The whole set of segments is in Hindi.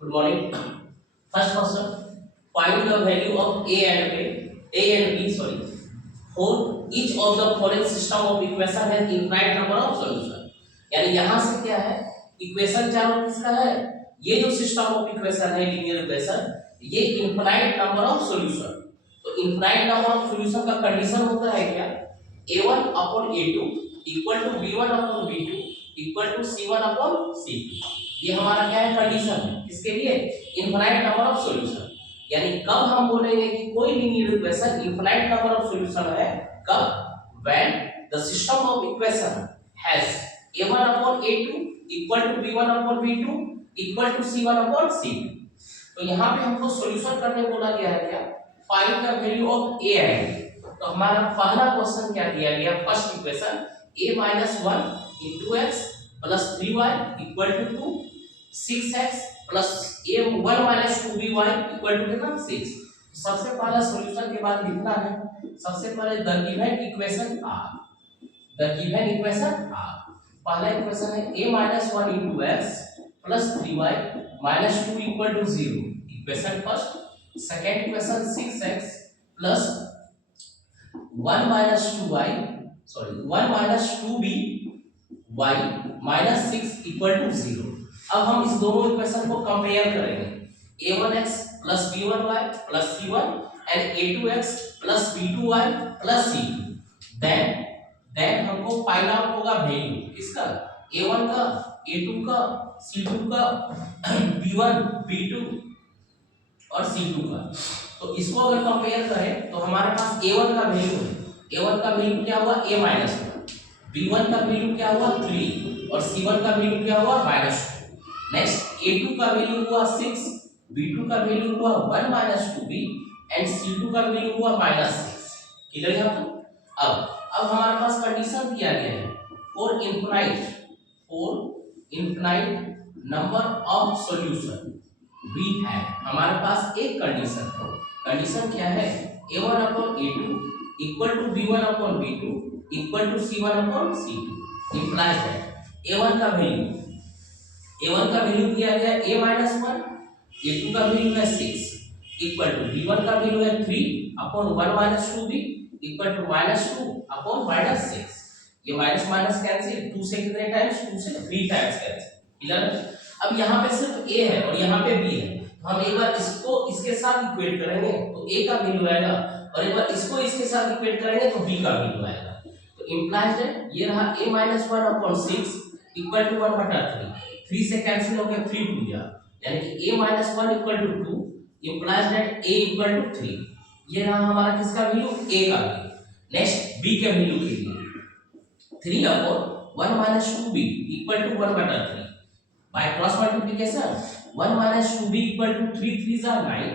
Good morning. First question. Find the value of A and B for each of the following system of equation has infinite number of solution. यानी यहाँ से क्या है, इक्वेशन चारों किसका है, ये जो सिस्टम ऑफ इक्वेशन है लीनियर इक्वेशन, ये इनफाइनाइट नंबर ऑफ सॉल्यूशन। तो इनफाइनाइट नंबर ऑफ सॉल्यूशन का कंडीशन होता है क्या, a1 upon a2 equal to b1 upon b2 equal to c1 upon c2। ये हमारा क्या है, कंडीशन है किसके लिए, इनफाइनाइट नंबर ऑफ सॉल्यूशन। यानी कब हम बोलेंगे कि कोई linear equation infinite number of solution है, कब, when the system of equation has a1 upon a2 equal to b1 upon b2 equal to c1 upon c2। तो यहाँ पे हमको सॉल्यूशन करने बोला गया है क्या, find the value of a and b। तो हमारा पहला क्वेश्चन क्या दिया गया, first equation a minus 1 into x plus 3y equal to 2, 6x plus a1 minus 2by equal to कितना 6। सबसे पहला सॉल्यूशन के बाद लिखना है, सबसे पहले the given equation are, the given equation are. पहला इक्वेशन है a minus 1 into x plus 3y minus 2 equal to 0, equation first. Second equation 6x plus 1 minus 2y, sorry 1 minus 2b y minus 6 equal to 0। अब हम इस दोनों इक्वेशन को कंपेयर करेंगे, a1x plus b1y plus c1 and a2x plus b2y plus c2। then हमको फाइंड आउट होगा वैल्यू किसका, a1 का, a2 का, c2 का, b1 b2 और c2 का। तो इसको अगर कंपेयर करें तो हमारे पास a1 का वैल्यू है, a1 का वैल्यू क्या हुआ a minus 1, b1 का वैल्यू क्या हुआ 3 और c1 का वैल्यू क्या हुआ -2। नेक्स्ट a2 का वैल्यू हुआ 6, b2 का वैल्यू हुआ 1 minus 2b एंड c2 का वैल्यू हुआ -6। क्लियर है आपको। अब हमारे पास कंडीशन दिया गया है for infinite number of solution we है, हमारे पास एक कंडीशन है। कंडीशन क्या है, a1 upon a2 equal to b1 upon b2 equal to c1 upon c2 implies that a1 का वैल्यू दिया गया a minus 1, a2 का वैल्यू है 6 इक्वल टू b1 का वैल्यू है 3 upon 1 minus 2b equal to -2 upon -6। ये माइनस माइनस कैंसिल, 2 से कितने टाइम्स, 2 से 3 टाइम्स कैंसिल। क्लियर। अब यहाँ पे सिर्फ a है और यहाँ पे b है, तो हम एक बार इसको इसके साथ इक्वेट करेंगे तो a का वैल्यू आएगा और एक बार इसको इसके साथ इक्वेट करेंगे तो b का वैल्यू आएगा। तो इंप्लाइज है ये रहा a minus 1 upon 6 equal to 1/3, 3 से कैंसिल हो गया 3 2 जा, यानी कि a minus 1 equal to 2 implies that a equal to 3। ये रहा हमारा किसका वैल्यू, a का वैल्यू। नेक्स्ट b के वैल्यू के लिए 3 upon 1 minus 2b equal to 1/3 by cross multiplication 1 minus 2b equal to 3 3s are 9,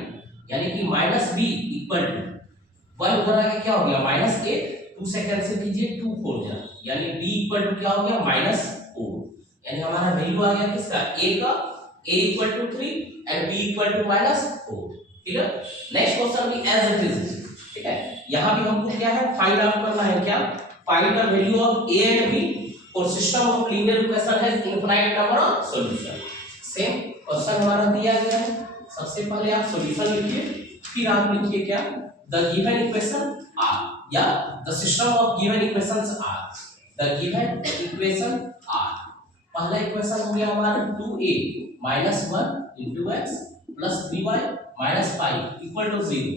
यानी कि minus b equal to 1 उधर आके क्या हो गया -8, 2 से कैंसिल कीजिए 2 4 जा, यानी b equal to क्या हो गया -4। यानी हमारा वैल्यू आ गया किसका, a का, a equal to 3 and b equal to -4। ठीक है। नेक्स्ट क्वेश्चन भी एज इट इज, ठीक है। यहाँ भी हमको क्या है, फाइंड आउट करना है क्या, find the value of a and b for system of linear equation has infinite number of solution. Same question हमारा दिया गया है, सबसे पहले आप सॉल्यूशन लिखिए, फिर आप लिखिए क्या, द गिवन इक्वेशन आर या the system of given equations are, the given equation are. पहला इक्वेशन हो गया हमारा 2a minus 1 into x plus 3y minus 5 equal to 0,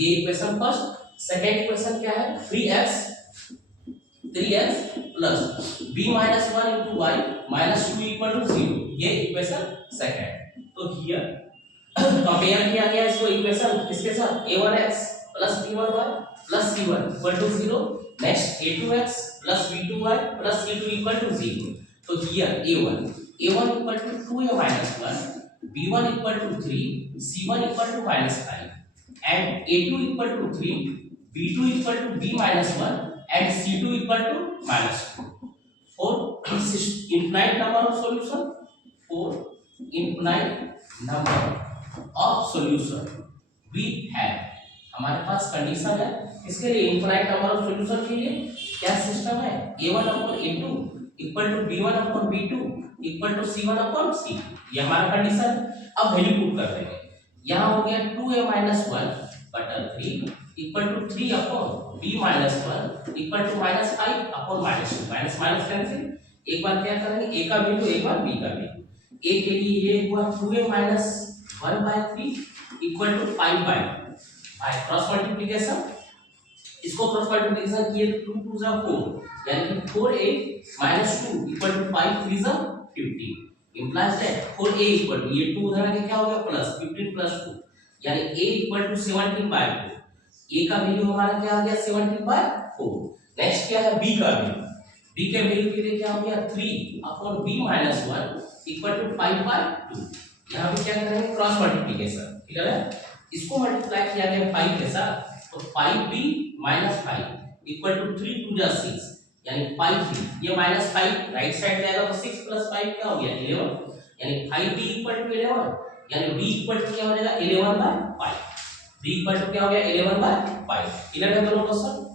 ये इक्वेशन फर्स्ट। सेकंड इक्वेशन क्या है, 3x plus b minus 1 into y minus 2 equal to 0, ये इक्वेशन सेकंड। तो हियर कंपेयर किया गया इसको इक्वेशन किसके साथ, a1x plus b1y plus c1 equal to 0, next a2x plus b2y plus c2 equal to 0। तो here a1 equal to 2a minus 1, b1 equal to 3, c1 equal to -5 and a2 equal to 3, b2 equal to b minus 1 and c2 equal to -2। for infinite number of solution, for infinite number of solution we have, हमारे पास कंडीशन है इसके लिए, इनफाइनाइट नंबर ऑफ सॉल्यूशन के लिए क्या सिस्टम है, a1 upon a2 equal to b1 upon b2 equal to c1 upon c, ये हमारा कंडीशन है। अब वैल्यू पुट कर देंगे, यहाँ हो गया 2a माइनस 1 बटा 3 equal to 3 upon b minus 1 equal to minus 5 upon minus 2, minus minus cancel. एक बार क्या करेंगे, a का वैल्यू एक बार b का वैल्यू। a के लिए ये हुआ 2a minus 1 by 3 equal to 5 by cross multiplication, इसको क्रॉस मल्टीप्लिकेशन किए तो 2 2 जा 4 यानी कि 4a माइनस 2 इक्वल टू 5 3 जा 15 implies that 4a equal to ये 2 उधर आके क्या हो गया प्लस 15 प्लस 2 यानी a equal to 17 by 4, a का वैल्यू हमारा क्या आ गया 17 बाय 4। नेक्स्ट क्या है b का वैल्यू, b के वैल्यू के लिए क्या हो गया 3 upon b minus 1 equal to 5 by 2। यहाँ पे क्या करेंगे क्रॉस मल्टीप्लिकेशन, क्लियर है, इसको मल्टीप्लाई किया गया 5 के साथ तो 5b माइनस 5 इक्वल टू 3 2 जा 6 यानी 5b, ये माइनस 5 राइट साइड जाएगा तो 6 प्लस 5 क्या हो गया 11 यानी 5b इक्वल टू 11 यानी b इक्वल टू क्या हो जाएगा 11 बाय 5, b इक्वल टू क्या हो गया 11 बाय 5। क्लियर है दोनों क्वेश्चन।